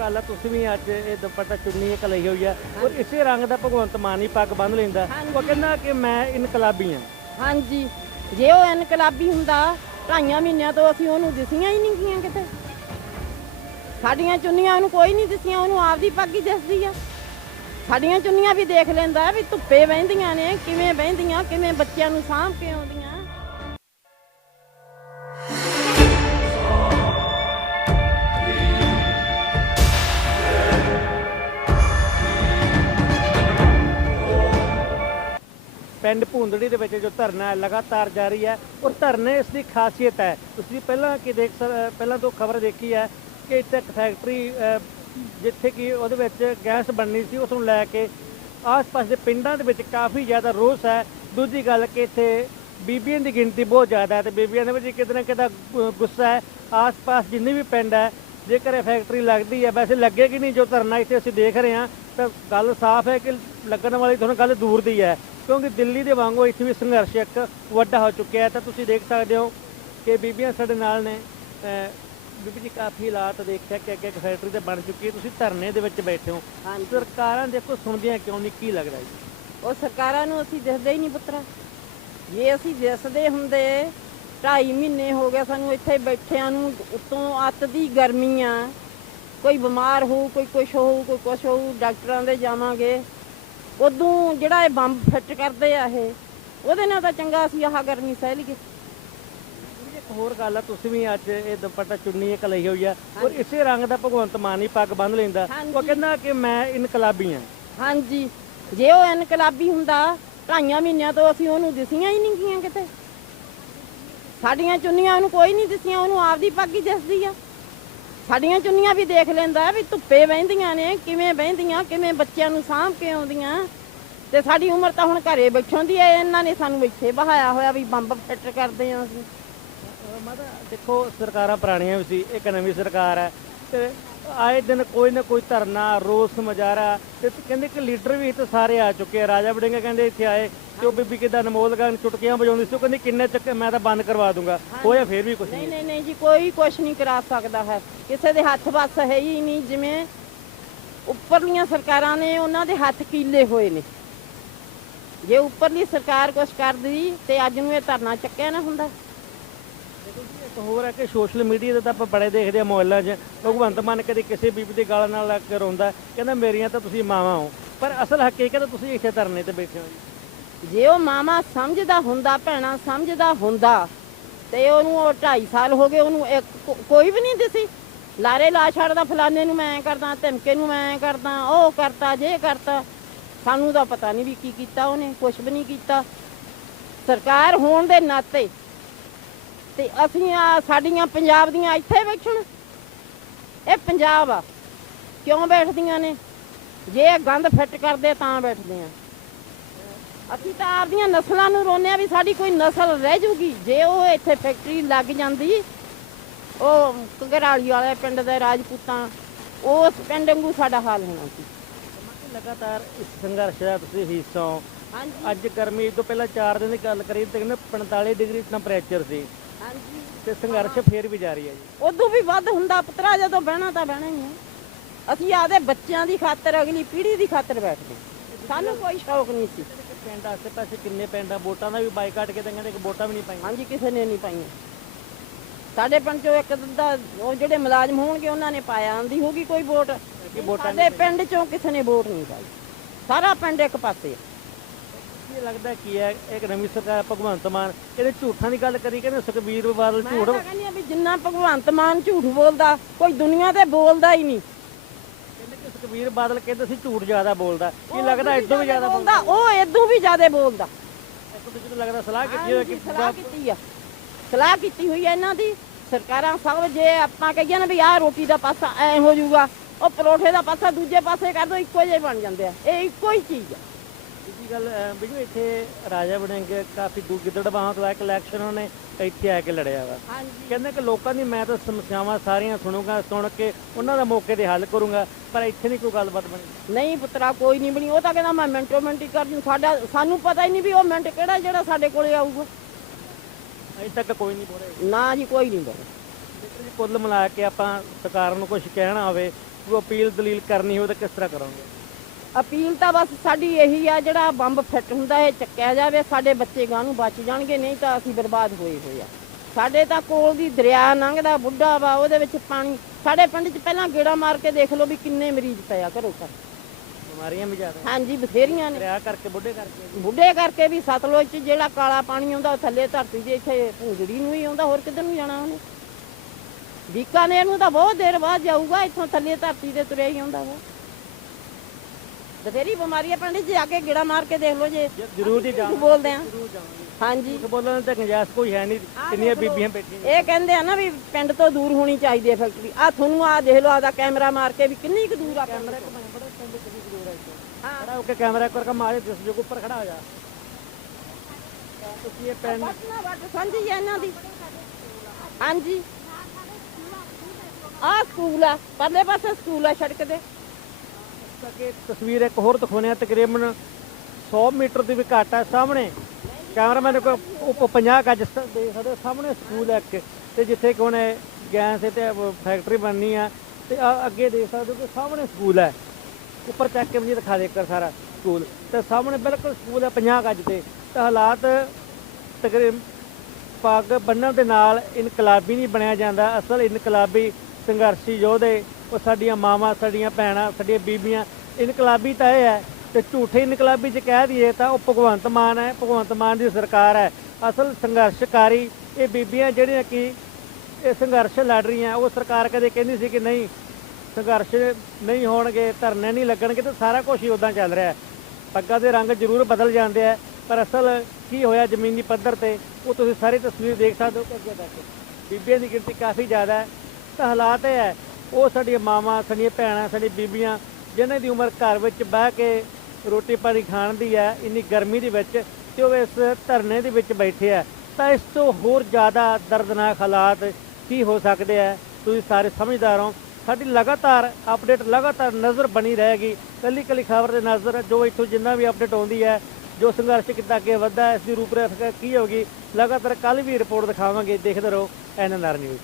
ਗੱਲ ਆ ਤੁਸੀਂ ਵੀ ਅੱਜ ਇਹ ਦੁਪੱਟਾ ਚੁੰਨੀ ਇੱਕ ਲਈ ਹੋਈ ਆ। ਔਰ ਇਸੇ ਰੰਗ ਦਾ ਭਗਵੰਤ ਮਾਨ ਹੀ ਪੱਗ ਬੰਨ ਲੈਂਦਾ। ਉਹ ਕਹਿੰਦਾ ਕਿ ਮੈਂ ਇਨਕਲਾਬੀ ਆ। ਹਾਂਜੀ। ਜੇ ਉਹ ਇਨਕਲਾਬੀ ਹੁੰਦਾ ਢਾਈਆਂ ਮਹੀਨਿਆਂ ਤੋਂ ਅਸੀਂ ਉਹਨੂੰ ਦਿਸੀਆਂ ਹੀ ਨਹੀਂ ਗਈਆਂ ਕਿਤੇ। ਸਾਡੀਆਂ ਚੁੰਨੀਆਂ ਉਹਨੂੰ ਕੋਈ ਨਹੀਂ ਦਿਸੀਆਂ ਉਹਨੂੰ ਆਪਦੀ ਪੱਗ ਹੀ ਦਿਸਦੀ ਆ। ਸਾਡੀਆਂ ਚੁੰਨੀਆਂ ਵੀ ਦੇਖ ਲੈਂਦਾ ਵੀ ਧੁੱਪੇ ਬਹਿੰਦੀਆਂ ਨੇ ਕਿਵੇਂ ਬਹਿੰਦੀਆਂ ਕਿਵੇਂ ਬੱਚਿਆਂ ਨੂੰ ਸਾਂਭ ਕੇ ਆਉਂਦੀਆਂ। ਪਿੰਡ ਭੂੰਦੜੀ ਦੇ ਵਿੱਚ ਜੋ ਧਰਨਾ ਹੈ, ਲਗਾਤਾਰ ਜਾਰੀ ਹੈ ਔਰ ਧਰਨੇ ਇਸ ਦੀ ਖਾਸੀਅਤ ਹੈ। ਤੁਸੀਂ ਪਹਿਲਾਂ ਕੀ ਦੇਖ ਸਕ- ਪਹਿਲਾਂ ਤੋਂ ਖਬਰ ਦੇਖੀ ਹੈ ਕਿ ਇੱਥੇ ਇੱਕ ਫੈਕਟਰੀ ਜਿੱਥੇ ਕਿ ਉਹਦੇ ਵਿੱਚ ਗੈਸ ਬਣਨੀ ਸੀ, ਉਸ ਨੂੰ ਲੈ ਕੇ ਆਸ-ਪਾਸ ਦੇ ਪਿੰਡਾਂ ਦੇ ਵਿੱਚ ਕਾਫੀ ਜ਼ਿਆਦਾ ਰੋਸ ਹੈ। ਦੂਜੀ ਗੱਲ ਕਿ ਇੱਥੇ ਬੀਬੀਆਂ ਦੀ ਗਿਣਤੀ ਬਹੁਤ ਜ਼ਿਆਦਾ ਹੈ ਤੇ ਬੀਬੀਆਂ ਦੇ ਵਿੱਚ ਕਿਤੇ ਨਾ ਕਿਤੇ ਗੁ- ਗੁੱਸਾ ਹੈ। ਆਸ-ਪਾਸ ਜਿੰਨੇ ਵੀ ਪਿੰਡ ਹੈ, ਜੇਕਰ ਇਹ ਫੈਕਟਰੀ ਲੱਗਦੀ ਹੈ, ਵੈਸੇ ਲੱਗੇਗੀ ਨਹੀਂ ਜੋ ਧਰਨਾ ਇੱਥੇ ਅਸੀਂ ਦੇਖ ਰਹੇ ਹਾਂ, ਤਾਂ ਗੱਲ ਸਾਫ਼ ਹੈ ਕਿ ਲੱਗਣ ਵਾਲੀ ਤੁਹਾਨੂੰ ਗੱਲ ਦੂਰ ਦੀ ਹੈ। ਕਿਉਂਕਿ ਦਿੱਲੀ ਦੇ ਵਾਂਗੂ ਇੱਥੇ ਵੀ ਸੰਘਰਸ਼ ਇੱਕ ਵੱਡਾ ਹੋ ਚੁੱਕਿਆ ਹੈ ਤਾਂ ਤੁਸੀਂ ਦੇਖ ਸਕਦੇ ਹੋ ਕਿ ਬੀਬੀਆਂ ਸਾਡੇ ਨਾਲ ਨੇ ਬੀਬੀ ਜੀ ਕਾਫੀ ਹਾਲਾਤ ਦੇਖਿਆ ਕਿ ਅੱਗੇ ਇੱਕ ਫੈਕਟਰੀ ਤੇ ਬਣ ਚੁੱਕੀ ਹੈ ਤੁਸੀਂ ਧਰਨੇ ਦੇ ਵਿੱਚ ਬੈਠੇ ਹੋ। ਹਾਂਜੀ। ਸਰਕਾਰਾਂ ਦੇਖੋ ਸੁਣਦੀਆਂ ਕਿਉਂ ਨਹੀਂ ਕੀ ਲੱਗਦਾ ਜੀ? ਉਹ ਸਰਕਾਰਾਂ ਨੂੰ ਅਸੀਂ ਦਿਸਦੇ ਹੀ ਨਹੀਂ ਪੁੱਤਰਾ। ਜੇ ਅਸੀਂ ਦਿਸਦੇ ਹੁੰਦੇ 2.5 ਮਹੀਨੇ ਹੋ ਗਏ ਸਾਨੂੰ ਇੱਥੇ ਬੈਠਿਆਂ ਨੂੰ ਉਤੋਂ ਅੱਤ ਦੀ ਗਰਮੀ ਆ। ਕੋਈ ਬਿਮਾਰ ਹੋਊ ਕੋਈ ਕੁਛ ਹੋਊ ਕੋਈ ਕੁਛ ਹੋਊ ਡਾਕਟਰਾਂ ਦੇ ਜਾਵਾਂਗੇ। ਉਦੋਂ ਜਿਹੜਾ ਇਹ ਬੰਬ ਫਿੱਟ ਕਰਦੇ ਆ ਇਹ ਉਹਦੇ ਨਾਲ ਤਾਂ ਚੰਗਾ ਅਸੀਂ ਆਹ ਗਰਮੀ ਸਹਿ ਲਈਏ। ਇੱਕ ਹੋਰ ਗੱਲ ਆ ਤੁਸੀਂ ਵੀ ਅੱਜ ਇਹ ਦੁਪੱਟਾ ਚੁੰਨੀ ਇੱਕ ਲਈ ਹੋਈ ਆ ਔਰ ਇਸੇ ਰੰਗ ਦਾ ਭਗਵੰਤ ਮਾਨ ਹੀ ਪੱਗ ਬੰਨ ਲੈਂਦਾ। ਉਹ ਕਹਿੰਦਾ ਕਿ ਮੈਂ ਇਨਕਲਾਬੀ ਆ। ਹਾਂਜੀ। ਜੇ ਉਹ ਇਨਕਲਾਬੀ ਹੁੰਦਾ ਢਾਈਆਂ ਮਹੀਨਿਆਂ ਤੋਂ ਅਸੀਂ ਉਹਨੂੰ ਦਿਸੀਆਂ ਹੀ ਨਹੀਂ ਗਈਆਂ ਕਿਤੇ। ਸਾਡੀਆਂ ਚੁੰਨੀਆਂ ਉਹਨੂੰ ਕੋਈ ਨਹੀਂ ਦਿਸੀਆਂ ਉਹਨੂੰ ਆਪਦੀ ਪੱਗ ਹੀ ਦਿਸਦੀ ਆ। ਸਾਡੀਆਂ ਚੁੰਨੀਆਂ ਵੀ ਦੇਖ ਲੈਂਦਾ ਵੀ ਧੁੱਪੇ ਬਹਿੰਦੀਆਂ ਨੇ, ਕਿਵੇਂ ਬਹਿੰਦੀਆਂ, ਕਿਵੇਂ ਬੱਚਿਆਂ ਨੂੰ ਸਾਂਭ ਕੇ ਆਉਂਦੀਆਂ। ਤੇ ਸਾਡੀ ਉਮਰ ਤਾਂ ਹੁਣ ਘਰੇ ਬੈਠੋਂ ਦੀ ਐ, ਇਹਨਾਂ ਨੇ ਸਾਨੂੰ ਇੱਥੇ ਬਹਾਇਆ ਹੋਇਆ ਵੀ ਬੰਬ ਫਿੱਟ ਕਰਦੇ ਆ ਅਸੀਂ। ਮਾਤਾ, ਦੇਖੋ, ਸਰਕਾਰਾਂ ਪੁਰਾਣੀਆਂ ਵੀ ਸੀ, ਇੱਕ ਨਵੀਂ ਸਰਕਾਰ ਹੈ ਤੇ ਆਏ ਦਿਨ ਕੋਈ ਨਾ ਕੋਈ ਧਰਨਾ ਰੋਸ ਮੁਜ਼ਾਹਰਾ ਤੇ ਕਹਿੰਦੇ ਕਿ ਲੀਡਰ ਵੀ ਇੱਥੇ ਸਾਰੇ ਆ ਚੁੱਕੇ ਆ। ਰਾਜਾ ਵੜਿੰਗਾ ਕਹਿੰਦੇ ਇੱਥੇ ਆਏ ਤੇ ਉਹ ਬੀਬੀ ਕਿਦਾਂ ਅਨਮੋਲ ਗਾਨ ਚੁਟਕੀਆਂ ਵਜਾਉਂਦੀ ਸੀ ਉਹ ਕਹਿੰਦੀ ਕਿੰਨੇ ਚੱਕ ਮੈਂ ਤਾਂ ਬੰਦ ਕਰਵਾ ਦੂੰਗਾ। ਹੋਇਆ ਫੇਰ ਵੀ ਕੁਝ ਨਹੀਂ ਨਹੀਂ। ਨਹੀਂ ਜੀ ਕੋਈ ਕੁਛ ਨਹੀਂ ਕਰਾ ਸਕਦਾ ਹੈ। ਕਿਸੇ ਦੇ ਹੱਥ ਵੱਸ ਹੈ ਹੀ ਨਹੀਂ ਜਿਵੇਂ ਉੱਪਰਲੀਆਂ ਸਰਕਾਰਾਂ ਨੇ ਉਹਨਾਂ ਦੇ ਹੱਥ ਕੀਲੇ ਹੋਏ ਨੇ। ਜੇ ਉੱਪਰਲੀ ਸਰਕਾਰ ਕੁਛ ਕਰਦੀ ਤੇ ਅੱਜ ਨੂੰ ਇਹ ਧਰਨਾ ਚੱਕਿਆ ਨਾ ਹੁੰਦਾ। ਇੱਕ ਹੋਰ ਹੈ ਕਿ ਸੋਸ਼ਲ ਮੀਡੀਆ ਤੇ ਤਾਂ ਆਪਾਂ ਬੜੇ ਦੇਖਦੇ ਆ ਮੋਬਾਈਲਾਂ 'ਚ। ਭਗਵੰਤ ਮਾਨ ਕਦੇ ਕਿਸੇ ਬੀਬੀ ਦੀ ਗਾਲਾਂ ਨਾਲ ਲੱਗ ਕੇ ਰੋਂਦਾ ਕਹਿੰਦਾ, ਮੇਰੀਆਂ ਤਾਂ ਤੁਸੀਂ ਮਾਵਾਂ ਹੋ। ਪਰ ਅਸਲ ਹਕੀਕਤ ਤੁਸੀਂ ਇੱਥੇ ਧਰਨੇ ਤੇ ਬੈਠੇ ਹੋ ਜੇ। ਉਹ ਮਾਮਾ ਸਮਝਦਾ ਹੁੰਦਾ, ਭੈਣਾ ਸਮਝਦਾ ਹੁੰਦਾ, ਤੇ ਉਹਨੂੰ ਉਹ 2.5 ਸਾਲ ਹੋ ਗਏ, ਉਹਨੂੰ ਇੱਕ ਕੋ- ਕੋਈ ਵੀ ਨਹੀਂ ਦਿਸੀ। ਲਾਰੇ ਲਾ ਛੱਡਦਾ, ਫਲਾਣੇ ਨੂੰ ਮੈਂ ਐਂ ਕਰਦਾ, ਧਮਕੇ ਨੂੰ ਮੈਂ ਐਂ ਕਰਦਾ, ਉਹ ਕਰਤਾ, ਜੇ ਕਰਤਾ। ਸਾਨੂੰ ਤਾਂ ਪਤਾ ਨਹੀਂ ਵੀ ਕੀ ਕੀਤਾ ਉਹਨੇ ਕੁਝ ਵੀ ਨਹੀਂ ਕੀਤਾ। ਸਰਕਾਰ ਹੋਣ ਦੇ ਨਾਤੇ ਤੇ ਅਸੀਂ ਆ ਸਾਡੀਆਂ ਪੰਜਾਬ ਦੀਆਂ ਇੱਥੇ ਬੈਠਣ ਇਹ ਪੰਜਾਬ ਆ। ਕਿਉਂ ਬੈਠਦੀਆਂ ਨੇ? ਜੇ ਇਹ ਗੰਦ ਫਿੱਟ ਕਰਦੇ ਤਾਂ ਬੈਠਦੇ ਆ ਅਸੀਂ ਤਾਂ ਆਪਦੀਆਂ ਨਸਲਾਂ ਨੂੰ ਰੋਨੇ ਆ ਵੀ ਸਾਡੀ ਕੋਈ ਨਸਲ ਰਹਿ ਜੂਗੀ। ਜੇ ਉਹ ਇੱਥੇ ਫੈਕਟਰੀ ਲੱਗ ਜਾਂਦੀ ਉਹ ਘਗਰਾਲੀ ਵਾਲੇ ਪਿੰਡ ਦੇ ਰਾਜਪੂਤਾਂ ਉਸ ਪਿੰਡ ਵਾਂਗੂ ਸਾਡਾ ਹਾਲ ਹੋਣਾ ਸੀ। ਲਗਾਤਾਰ ਇਸ ਸੰਘਰਸ਼ ਦਾ ਤੁਸੀਂ ਹਿੱਸਾ ਹੋ। ਹਾਂਜੀ। ਅੱਜ ਗਰਮੀ ਤੋਂ ਪਹਿਲਾਂ 4 ਦਿਨ ਦੀ ਗੱਲ ਕਰੀ ਤੇ ਕਹਿੰਦੇ 45 ਡਿਗਰੀ ਟੈਂਪਰੇਚਰ ਸੀ। ਹਾਂਜੀ ਤੇ ਸੰਘਰਸ਼ ਫੇਰ ਵੀ ਜਾਰੀ ਹੈ ਜੀ। ਉਦੋਂ ਵੀ ਵੱਧ ਹੁੰਦਾ ਪੁੱਤਰਾ ਜਦੋਂ ਬਹਿਣਾ ਤਾਂ ਬਹਿਣਾ ਹੀ ਆ ਅਸੀਂ ਆਦੇ ਬੱਚਿਆਂ ਦੀ ਖਾਤਰ ਅਗਲੀ ਪੀੜ੍ਹੀ ਦੀ ਖਾਤਰ ਬੈਠਦੇ ਸਾਨੂੰ ਕੋਈ ਸ਼ੌਕ ਨਹੀਂ ਸੀ। ਪਿੰਡ ਆਸੇ ਪਾਸੇ ਕਿੰਨੇ ਪਿੰਡ ਵੋਟਾਂ ਦਾ ਵੀ ਬਾਈਕਾਟ ਕੇ ਤੇ ਕਹਿੰਦੇ ਕਿ ਵੋਟਾਂ ਵੀ ਨਹੀਂ ਪਾਈਆਂ? ਹਾਂਜੀ ਕਿਸੇ ਨੇ ਨਹੀਂ ਪਾਈਆਂ। ਸਾਡੇ ਪਿੰਡ ਚੋਂ ਇੱਕ ਦਾ ਉਹ ਜਿਹੜੇ ਮੁਲਾਜ਼ਮ ਹੋਣਗੇ ਉਹਨਾਂ ਨੇ ਪਾਇਆ। ਆਂਦੀ ਹੋਗੀ ਕੋਈ ਵੋਟ। ਸਾਡੇ ਪਿੰਡ ਚੋਂ ਕਿਸੇ ਨੇ ਵੋਟ ਨਹੀਂ ਪਾਈ। ਸਾਰਾ ਪਿੰਡ ਇੱਕ ਪਾਸੇ ਆ। ਕੀ ਲੱਗਦਾ ਕੀ ਹੈ? ਇੱਕ ਨਵੀਂ ਸਰਕਾਰ ਭਗਵੰਤ ਮਾਨ। ਕਹਿੰਦੇ ਝੂਠਾਂ ਦੀ ਗੱਲ ਕਰੀ ਕਹਿੰਦੇ ਸੁਖਬੀਰ ਬਾਦਲ ਮੈਂ ਝੂਠ ਤਾਂ ਕਹਿੰਦੀ ਆ ਵੀ ਜਿੰਨਾ ਭਗਵੰਤ ਮਾਨ ਝੂਠ ਬੋਲਦਾ ਕੋਈ ਦੁਨੀਆ ਤੇ ਬੋਲਦਾ ਹੀ ਨਹੀਂ। ਕਹਿੰਦੇ ਕਿ ਸੁਖਬੀਰ ਬਾਦਲ ਕਹਿੰਦੇ ਸੀ ਝੂਠ ਜ਼ਿਆਦਾ ਬੋਲਦਾ। ਕੀ ਲੱਗਦਾ ਇਦੋਂ ਵੀ ਜ਼ਿਆਦਾ ਬੋਲਦਾ ਉਹ ਇਦੋਂ ਵੀ ਜ਼ਿਆਦਾ ਬੋਲਦਾ। ਇੱਕ ਦੂਜੇ ਨੂੰ ਲੱਗਦਾ ਸਲਾਹ ਕੀਤੀ ਹੋਈ ਕਿ ਹਾਂਜੀ, ਸਲਾਹ ਕੀਤੀ ਆ। ਸਲਾਹ ਕੀਤੀ ਹੋਈ ਆ ਇਹਨਾਂ ਦੀ। ਸਰਕਾਰਾਂ ਸਭ ਜੇ ਆਪਾਂ ਕਹੀਏ ਨਾ ਵੀ ਆਹ ਰੋਟੀ ਦਾ ਪਾਸਾ ਐ ਹੋ ਜਾਊਗਾ ਉਹ ਪਰੋਠੇ ਦਾ ਪਾਸਾ ਦੂਜੇ ਪਾਸੇ ਕਰ ਦੋ ਇੱਕੋ ਜਿਹੇ ਬਣ ਜਾਂਦੇ ਆ। ਇਹ ਇੱਕੋ ਹੀ ਚੀਜ਼ ਆ। ਦੂਜੀ ਗੱਲ ਬਿਜੂ ਇੱਥੇ ਰਾਜਾ ਵੜਿੰਗ ਕਾਫੀ ਦੂਰ ਗਿੱਦੜਬਾਹਾਂ ਤੋਂ ਇੱਕ ਇਲੈਕਸ਼ਨ ਉਹਨੇ ਇੱਥੇ ਆ ਕੇ ਲੜਿਆ ਵਾ। ਕਹਿੰਦੇ ਕਿ ਲੋਕਾਂ ਦੀ ਮੈਂ ਤਾਂ ਸਮੱਸਿਆਵਾਂ ਸਾਰੀਆਂ ਸੁਣੂਗਾ ਸੁਣ ਕੇ ਉਹਨਾਂ ਦਾ ਮੌਕੇ ਤੇ ਹੱਲ ਕਰੂੰਗਾ ਪਰ ਇੱਥੇ ਨਹੀਂ ਕੋਈ ਗੱਲਬਾਤ ਬਣੀ। ਨਹੀਂ ਪੁੱਤਰਾ ਕੋਈ ਨਹੀਂ ਬਣੀ। ਉਹ ਤਾਂ ਕਹਿੰਦਾ ਮੈਂ ਮਿੰਟੋ ਮਿੰਟ ਹੀ ਕਰ ਦੂੰ ਸਾਡਾ ਸਾਨੂੰ ਪਤਾ ਹੀ ਨਹੀਂ ਵੀ ਉਹ ਮਿੰਟ ਕਿਹੜਾ ਜਿਹੜਾ ਸਾਡੇ ਕੋਲੇ ਆਊਗਾ। ਅਜੇ ਤੱਕ ਕੋਈ ਨਹੀਂ ਬੋਲੇ ਨਾ ਜੀ ਕੋਈ ਨਹੀਂ ਬੋਲੇ ਕੁੱਲ ਮਿਲਾ ਕੇ ਆਪਾਂ ਸਰਕਾਰ ਨੂੰ ਕੁਝ ਕਹਿਣਾ ਹੋਵੇ ਕੋਈ ਅਪੀਲ ਦਲੀਲ ਕਰਨੀ ਹੋਵੇ ਤਾਂ ਕਿਸ ਤਰ੍ਹਾਂ ਕਰੋਗੇ? ਅਪੀਲ ਤਾਂ ਬਸ ਸਾਡੀ ਇਹੀ ਆ ਜਿਹੜਾ ਬੰਬ ਫਿੱਟ ਹੁੰਦਾ ਇਹ ਚੱਕਿਆ ਜਾਵੇ ਸਾਡੇ ਬੱਚੇ ਗਾਂ ਨੂੰ ਬਚ ਜਾਣਗੇ ਨਹੀਂ ਤਾਂ ਅਸੀਂ ਬਰਬਾਦ ਹੋਏ ਹੋਏ ਆ। ਸਾਡੇ ਤਾਂ ਕੋਲ ਦੀ ਦਰਿਆ ਲੰਘਦਾ ਬੁੱਢਾ ਵਾ ਉਹਦੇ ਵਿੱਚ ਪਾਣੀ। ਸਾਡੇ ਪਿੰਡ 'ਚ ਪਹਿਲਾਂ ਗੇੜਾ ਮਾਰ ਕੇ ਦੇਖ ਲਓ ਵੀ ਕਿੰਨੇ ਮਰੀਜ਼ ਪਏ ਆ ਘਰੋਂ ਘਰ ਬਿਮਾਰੀਆਂ ਵੀ ਜ਼ਿਆਦਾ। ਹਾਂਜੀ ਬਥੇਰੀਆਂ ਨੇ। ਦਰਿਆ ਕਰਕੇ ਬੁੱਢੇ ਕਰਕੇ ਬੁੱਢੇ ਕਰਕੇ ਵੀ ਸਤਲੁਜ 'ਚ ਜਿਹੜਾ ਕਾਲਾ ਪਾਣੀ ਆਉਂਦਾ ਉਹ ਥੱਲੇ ਧਰਤੀ ਦੇ ਇੱਥੇ ਭੁੰਜੜੀ ਨੂੰ ਹੀ ਆਉਂਦਾ ਹੋਰ ਕਿੱਧਰ ਨੂੰ ਜਾਣਾ ਉਹਨੇ? ਬੀਕਾਨੇਰ ਨੂੰ ਤਾਂ ਬਹੁਤ ਦੇਰ ਬਾਅਦ ਜਾਊਗਾ ਇੱਥੋਂ ਥੱਲੇ ਧਰਤੀ ਦੇ ਤੁਰਿਆ ਹੀ ਆਉਂਦਾ ਵਾ। ਬਥੇਰੀ ਬਿਮਾਰੀ ਆ ਪਿੰਡ 'ਚ ਜਾ ਕੇ ਗੇੜਾ ਮਾਰ ਕੇ ਦੇਖ ਲਓ ਜੇ। ਜ਼ਰੂਰ ਜੀ ਝੂਠ ਬੋਲਦੇ ਆ। ਜਾਵਾਂਗੇ। ਹਾਂਜੀ। ਬੋਲਣ ਤੇ ਗੁੰਜਾਇਸ਼ ਕੋਈ ਹੈ ਨਹੀਂ ਇੰਨੀਆਂ ਬੀਬੀਆਂ ਬੈਠੀਆਂ ਇਹ ਕਹਿੰਦੇ ਆ ਨਾ ਵੀ ਪਿੰਡ ਤੋਂ ਦੂਰ ਹੋਣੀ ਚਾਹੀਦੀ ਹੈ ਫੈਕਟਰੀ। ਆ ਤੁਹਾਨੂੰ ਆ ਦੇਖ ਲਓ ਆਦਾ ਕੈਮਰਾ ਮਾਰ ਕੇ ਵੀ ਕਿੰਨੀ ਕੁ ਦੂਰ ਆ ਪਿੰਡ ਤੋਂ। ਹਾਂ। ਖੜਾ ਹੋ ਕੇ ਕੈਮਰਾ ਵਾਰ ਮਾਰੇ ਦਿਸ ਜੋ ਉੱਪਰ ਖੜਾ ਹੋ ਜਾ। ਤਾਂ ਤੁਸੀਂ ਇਹ ਪੈਨ ਪਟਨਾ ਵੱਟ ਸਾਂਝੀ ਆ ਇਹਨਾਂ ਦੀ। ਹਾਂਜੀ। ਆ ਸਕੂਲ ਆ ਪਰਲੇ ਪਾਸੇ ਸਕੂਲ ਆ ਸੜਕ ਦੇ। ਕਿ ਤਸਵੀਰ ਇੱਕ ਹੋਰ ਦਿਖਾਉਣੇ ਆ ਤਕਰੀਬਨ 100 ਮੀਟਰ ਦੀ ਵੀ ਘੱਟ ਹੈ ਸਾਹਮਣੇ। ਕੈਮਰਾਮੈਨ ਕੋ 50 ਗੱਜ ਸ- ਦੇਖ ਸਕਦੇ ਹੋ, ਸਾਹਮਣੇ ਸਕੂਲ ਹੈ ਇੱਕ। ਤੇ ਜਿੱਥੇ ਕਿ ਉਹਨੇ ਗੈਸ ਤੇ ਫੈਕਟਰੀ ਬਣਨੀ ਆ। ਤੇ ਅੱਗੇ ਦੇਖ ਸਕਦੇ ਹੋ ਕਿ ਸਾਹਮਣੇ ਸਕੂਲ ਹੈ। ਉੱਪਰ ਚੱਕ ਕੇ ਵੀ ਦਿਖਾ ਦੇ ਕਰ ਸਾਰਾ ਸਕੂਲ। ਤੇ ਸਾਹਮਣੇ ਬਿਲਕੁਲ ਸਕੂਲ ਹੈ 50 ਗੱਜ ਤੇ ਤਾਂ ਹਾਲਾਤ ਤਕਰੀਬ ਪੱਗ ਬੰਨਣ ਦੇ ਨਾਲ ਇਨਕਲਾਬੀ ਨਹੀਂ ਬਣਿਆ ਜਾਂਦਾ। ਅਸਲ ਇਨਕਲਾਬੀ ਸੰਘਰਸ਼ੀ ਯੋਧੇ ਉਹ ਸਾਡੀਆਂ ਮਾਵਾਂ, ਸਾਡੀਆਂ ਭੈਣਾਂ, ਸਾਡੀਆਂ ਬੀਬੀਆਂ, ਇਨਕਲਾਬੀ ਤਾਂ ਇਹ ਹੈ ਤੇ ਝੂਠੇ ਇਨਕਲਾਬੀ ਚ ਕਹਿ ਦਈਏ ਤਾਂ ਉਹ ਭਗਵੰਤ ਮਾਨ ਹੈ, ਭਗਵੰਤ ਮਾਨ ਦੀ ਸਰਕਾਰ ਹੈ। ਅਸਲ ਸੰਘਰਸ਼ਕਾਰੀ ਇਹ ਬੀਬੀਆਂ ਜਿਹੜੀਆਂ ਕਿ ਇਹ ਸੰਘਰਸ਼ ਲੜ ਰਹੀਆਂ, ਉਹ ਸਰਕਾਰ ਕਦੇ ਕਹਿੰਦੀ ਸੀ ਕਿ ਨਹੀਂ, ਸੰਘਰਸ਼ ਨਹੀਂ ਹੋਣਗੇ, ਧਰਨੇ ਨਹੀਂ ਲੱਗਣਗੇ ਤਾਂ ਸਾਰਾ ਕੁਝ ਹੀ ਉਦਾਂ ਚੱਲ ਰਿਹਾ ਪੱਗਾਂ ਦੇ ਰੰਗ ਜ਼ਰੂਰ ਬਦਲ ਜਾਂਦੇ ਆ, ਪਰ ਅਸਲ ਕੀ ਹੋਇਆ ਜ਼ਮੀਨੀ ਪੱਧਰ ਤੇ, ਉਹ ਤੁਸੀਂ ਸਾਰੀ ਤਸਵੀਰ ਦੇਖ ਸਕਦੇ ਹੋ। ਕਿ ਅੱਗੇ ਤੱਕ ਬੀਬੀਆਂ ਦੀ ਗਿਣਤੀ ਕਾਫੀ ਜ਼ਿਆਦਾ ਹੈ। ਤਾਂ ਹਾਲਾਤ ਇਹ ਹੈ ਉਹ ਸਾਡੀਆਂ ਮਾਵਾਂ, ਸਾਡੀਆਂ ਭੈਣਾਂ, ਸਾਡੀਆਂ ਬੀਬੀਆਂ, ਜਿਨ੍ਹਾਂ ਦੀ ਉਮਰ ਘਰ ਵਿੱਚ ਬਹਿ ਕੇ ਰੋਟੀ ਪਾਣੀ ਖਾਣ ਦੀ ਹੈ, ਇੰਨੀ ਗਰਮੀ ਦੇ ਵਿੱਚ, ਤੇ ਉਹ ਇਸ ਧਰਨੇ ਦੇ ਵਿੱਚ ਬੈਠੇ ਆ ਤਾਂ ਇਸ ਤੋਂ ਹੋਰ ਜ਼ਿਆਦਾ ਦਰਦਨਾਕ ਹਾਲਾਤ ਕੀ ਹੋ ਸਕਦੇ ਆ ਤੁਸੀਂ ਸਾਰੇ ਸਮਝਦਾਰ ਹੋ। ਸਾਡੀ ਲਗਾਤਾਰ ਅਪਡੇਟ ਲਗਾਤਾਰ ਨਜ਼ਰ ਬਣੀ ਰਹੇਗੀ। ਕੱਲੀ ਕੱਲੀ ਖਬਰ ਦੇ ਨਜ਼ਰ ਜੋ ਇੱਥੋਂ ਜਿੰਨਾ ਵੀ ਅਪਡੇਟ ਆਉਂਦੀ ਹੈ, ਜੋ ਸੰਘਰਸ਼ ਕਿੱਦਾਂ ਅੱਗੇ ਵੱਧਦਾ ਹੈ, ਇਸ ਦੀ ਰੂਪਰੇਖਾ ਕੀ ਹੋਗੀ ਲਗਾਤਾਰ ਕੱਲ ਵੀ ਰਿਪੋਰਟ ਦਿਖਾਵਾਂਗੇ। ਦੇਖਦੇ ਰਹੋ ਐਨਐਨਆਰ ਨਿਊਜ਼